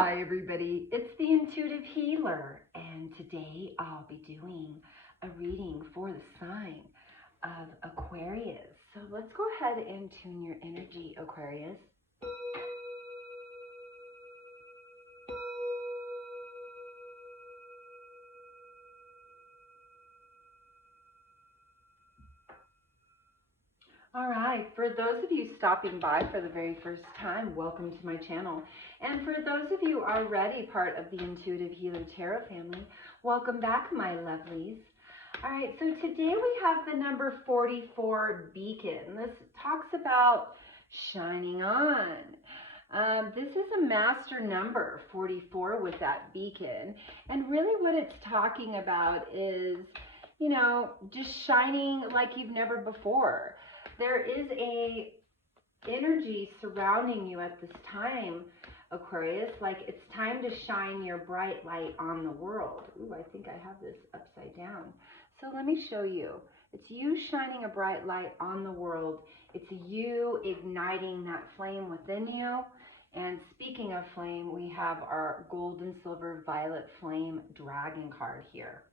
Hi everybody, it's the Intuitive Healer, and today I'll be doing a reading for the sign of Aquarius. So let's go ahead and tune your energy, Aquarius. All right, for those of you stopping by for the very first time, welcome to my channel. And for those of you already part of the Intuitive Healer Tarot family, welcome back, my lovelies. All right, so today we have the number 44 beacon. This talks about shining on. This is a master number, 44, with that beacon. And really what it's talking about is, you know, just shining like you've never before. There is a energy surrounding you at this time, Aquarius, like it's time to shine your bright light on the world. Ooh, I think I have this upside down. So let me show you. It's you shining a bright light on the world. It's you igniting that flame within you. And speaking of flame, we have our gold and silver violet flame dragon card here.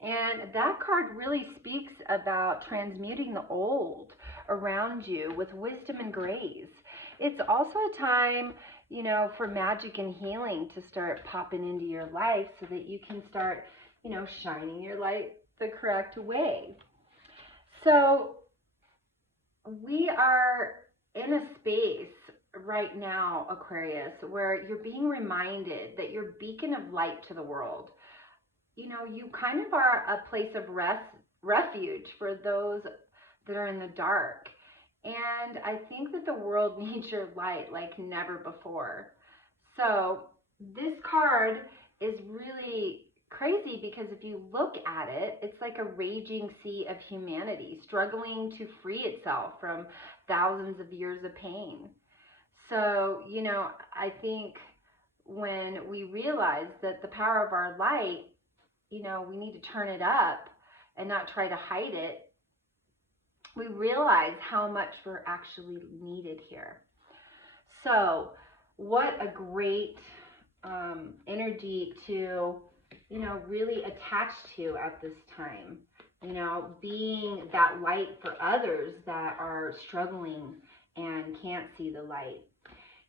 And that card really speaks about transmuting the old around you with wisdom and grace. It's also a time, you know, for magic and healing to start popping into your life so that you can start, you know, shining your light the correct way. So we are in a space right now, Aquarius, where you're being reminded that you're a beacon of light to the world. You know, you kind of are a place of refuge for those that are in the dark. And I think that the world needs your light like never before. So this card is really crazy because if you look at it, it's like a raging sea of humanity struggling to free itself from thousands of years of pain. So, you know, I think when we realize that the power of our light, you know, we need to turn it up and not try to hide it, we realize how much we're actually needed here. So what a great energy to, you know, really attach to at this time, you know, being that light for others that are struggling and can't see the light.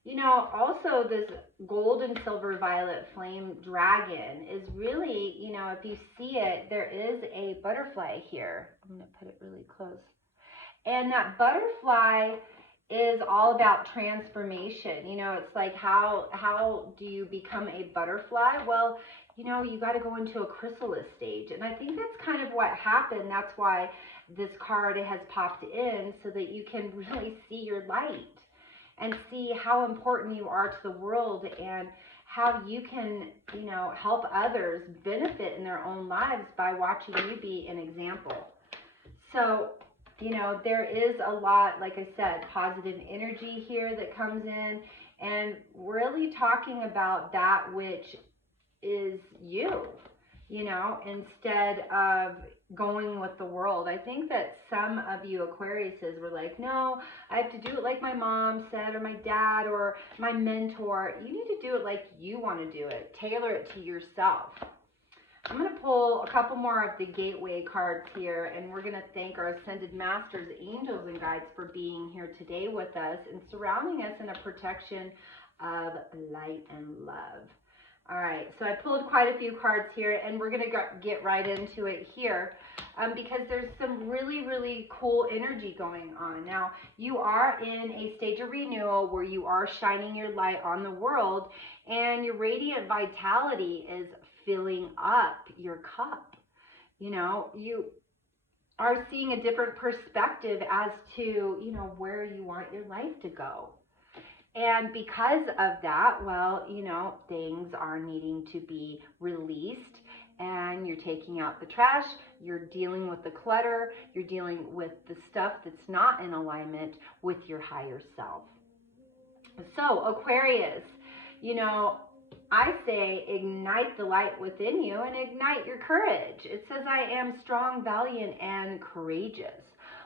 You know, also this gold and silver violet flame dragon is really, you know, if you see it, there is a butterfly here. I'm going to put it really close. And that butterfly is all about transformation. You know, it's like how do you become a butterfly? Well, you know, you got to go into a chrysalis stage. And I think that's kind of what happened. That's why this card has popped in so that you can really see your light and see how important you are to the world and how you can, you know, help others benefit in their own lives by watching you be an example. So, you know, there is a lot, like I said, positive energy here that comes in and really talking about that which is you know, instead of going with the world. I think that some of you Aquariuses were like, no, I have to do it like my mom said or my dad or my mentor. You need to do it like you want to do it. Tailor it to yourself. I'm going to pull a couple more of the gateway cards here, and we're going to thank our ascended masters, angels, and guides for being here today with us and surrounding us in a protection of light and love. All right, so I pulled quite a few cards here, and we're going to get right into it here because there's some really, really cool energy going on. Now, you are in a stage of renewal where you are shining your light on the world, and your radiant vitality is filling up your cup. You know, you are seeing a different perspective as to, you know, where you want your life to go. And because of that, well, you know, things are needing to be released and you're taking out the trash, you're dealing with the clutter, you're dealing with the stuff that's not in alignment with your higher self. So Aquarius, you know, I say ignite the light within you and ignite your courage. It says, I am strong, valiant, and courageous.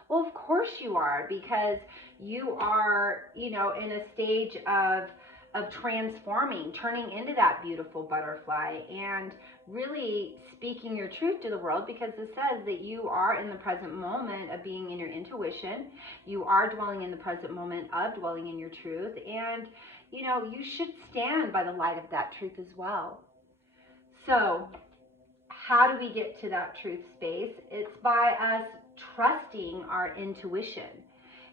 Well, of course you are, because you are, you know, in a stage of of transforming, turning into that beautiful butterfly, and really speaking your truth to the world, because it says that you are in the present moment of being in your intuition. You are dwelling in the present moment of dwelling in your truth, and you know, you should stand by the light of that truth as well. So how do we get to that truth space? It's by us trusting our intuition.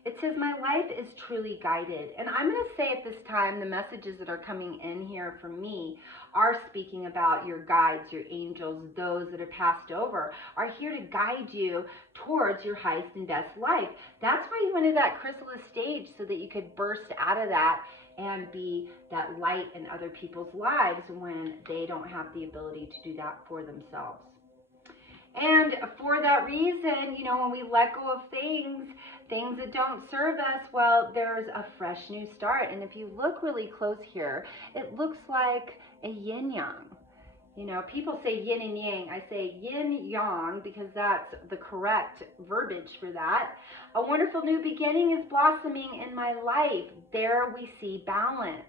It says, my life is truly guided. And I'm going to say at this time, the messages that are coming in here from me are speaking about your guides, your angels, those that are passed over, are here to guide you towards your highest and best life. That's why you went into that chrysalis stage, so that you could burst out of that and be that light in other people's lives when they don't have the ability to do that for themselves. And for that reason, you know, when we let go of things that don't serve us, well, there's a fresh new start. And if you look really close here, it looks like a yin-yang. You know, people say yin and yang. I say yin-yang because that's the correct verbiage for that. A wonderful new beginning is blossoming in my life. There we see balance.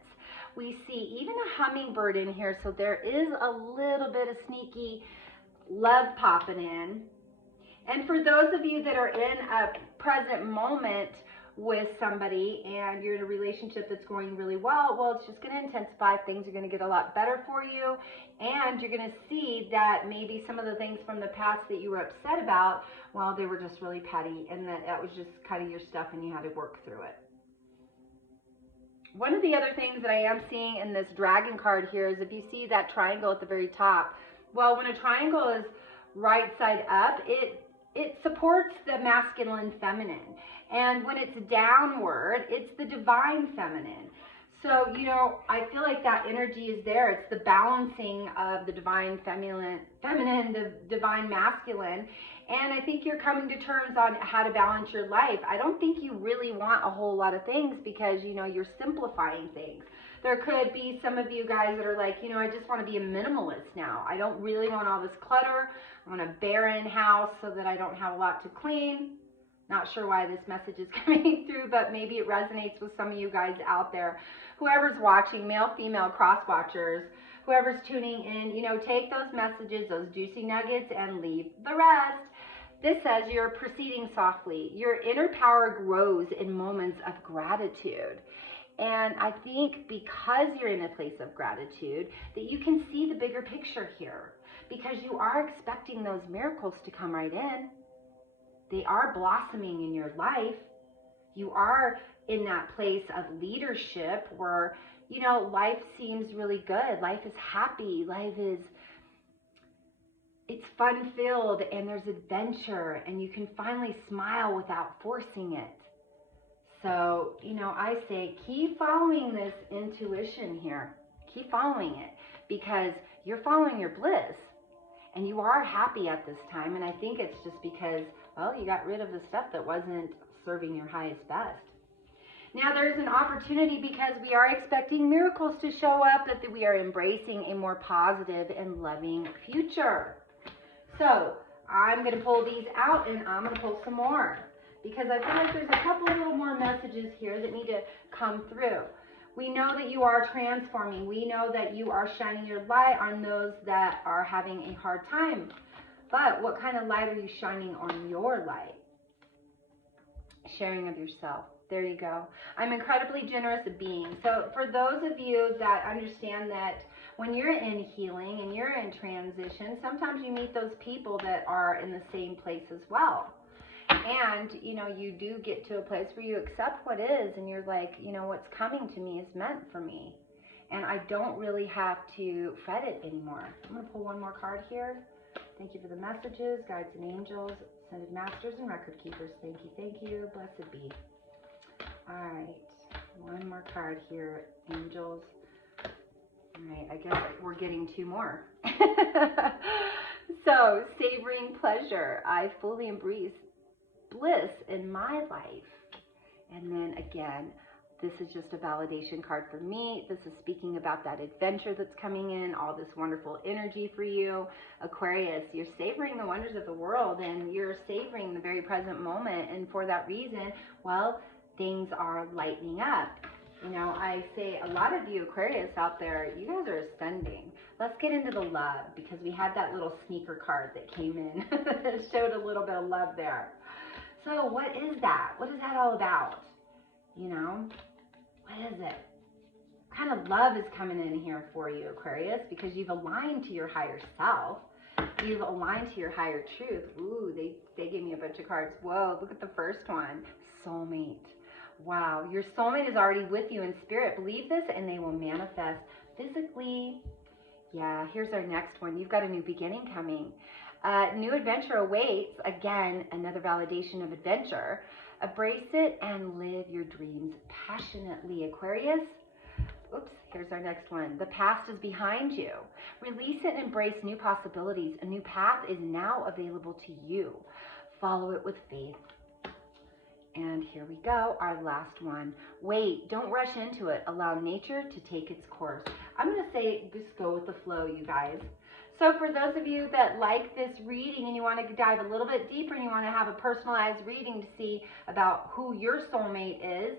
We see even a hummingbird in here, so there is a little bit of sneaky love popping in. And for those of you that are in a present moment with somebody and you're in a relationship that's going really well, well, it's just going to intensify. Things are going to get a lot better for you, and you're going to see that maybe some of the things from the past that you were upset about, well, they were just really petty, and that was just kind of your stuff and you had to work through it. One of the other things that I am seeing in this dragon card here is, if you see that triangle at the very top, well, when a triangle is right side up, it supports the masculine feminine. And when it's downward, it's the divine feminine. So, you know, I feel like that energy is there. It's the balancing of the divine feminine, the divine masculine. And I think you're coming to terms on how to balance your life. I don't think you really want a whole lot of things, because, you know, you're simplifying things. There could be some of you guys that are like, you know, I just want to be a minimalist now. I don't really want all this clutter. I want a barren house so that I don't have a lot to clean. Not sure why this message is coming through, but maybe it resonates with some of you guys out there. Whoever's watching, male, female, cross watchers, whoever's tuning in, you know, take those messages, those juicy nuggets, and leave the rest. This says you're proceeding softly. Your inner power grows in moments of gratitude. And I think because you're in a place of gratitude, that you can see the bigger picture here, because you are expecting those miracles to come right in. They are blossoming in your life. You are in that place of leadership where, you know, life seems really good. Life is happy. Life is, it's fun-filled, and there's adventure, and you can finally smile without forcing it. So, you know, I say keep following this intuition here. Keep following it, because you're following your bliss, and you are happy at this time. And I think it's just because, well, you got rid of the stuff that wasn't serving your highest best. Now there's an opportunity, because we are expecting miracles to show up, that we are embracing a more positive and loving future. So I'm going to pull these out, and I'm going to pull some more, because I feel like there's a couple little more messages here that need to come through. We know that you are transforming. We know that you are shining your light on those that are having a hard time. But what kind of light are you shining on your light? Sharing of yourself. There you go. I'm incredibly generous being. So for those of you that understand that when you're in healing and you're in transition, sometimes you meet those people that are in the same place as well. And, you know, you do get to a place where you accept what is, and you're like, you know, what's coming to me is meant for me. And I don't really have to fret it anymore. I'm going to pull one more card here. Thank you for the messages, guides and angels, ascended masters and record keepers. Thank you, blessed be. All right, one more card here, angels. All right, I guess we're getting two more. So, savoring pleasure. I fully embrace bliss in my life. And then again, this is just a validation card for me. This is speaking about that adventure that's coming in, all this wonderful energy for you. Aquarius, you're savoring the wonders of the world, and you're savoring the very present moment. And for that reason, well, things are lightening up. You know, I say a lot of you Aquarius out there, you guys are ascending. Let's get into the love, because we had that little sneaker card that came in that showed a little bit of love there. So what is that? What is that all about? You know, what is it? What kind of love is coming in here for you, Aquarius? Because you've aligned to your higher self. You've aligned to your higher truth. Ooh, they gave me a bunch of cards. Whoa, look at the first one. Soulmate. Wow, your soulmate is already with you in spirit. Believe this and they will manifest physically. Yeah, here's our next one. You've got a new beginning coming. New adventure awaits. Again, another validation of adventure. Embrace it and live your dreams passionately, Aquarius. Oops, here's our next one. The past is behind you. Release it and embrace new possibilities. A new path is now available to you. Follow it with faith. And here we go, our last one. Wait, don't rush into it. Allow nature to take its course. I'm going to say just go with the flow, you guys. So for those of you that like this reading and you want to dive a little bit deeper and you want to have a personalized reading to see about who your soulmate is,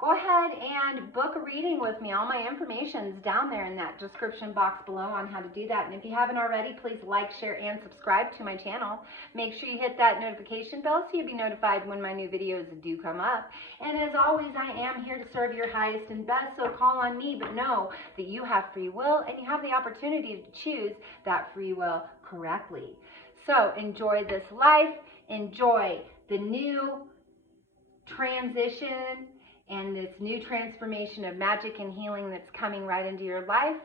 go ahead and book a reading with me. All my information is down there in that description box below on how to do that. And if you haven't already, please like, share, and subscribe to my channel. Make sure you hit that notification bell so you'll be notified when my new videos do come up. And as always, I am here to serve your highest and best, so call on me, but know that you have free will and you have the opportunity to choose that free will correctly. So enjoy this life, enjoy the new transition and this new transformation of magic and healing that's coming right into your life,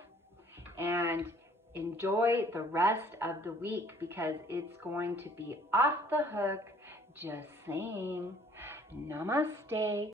and enjoy the rest of the week because it's going to be off the hook. Just saying. Namaste.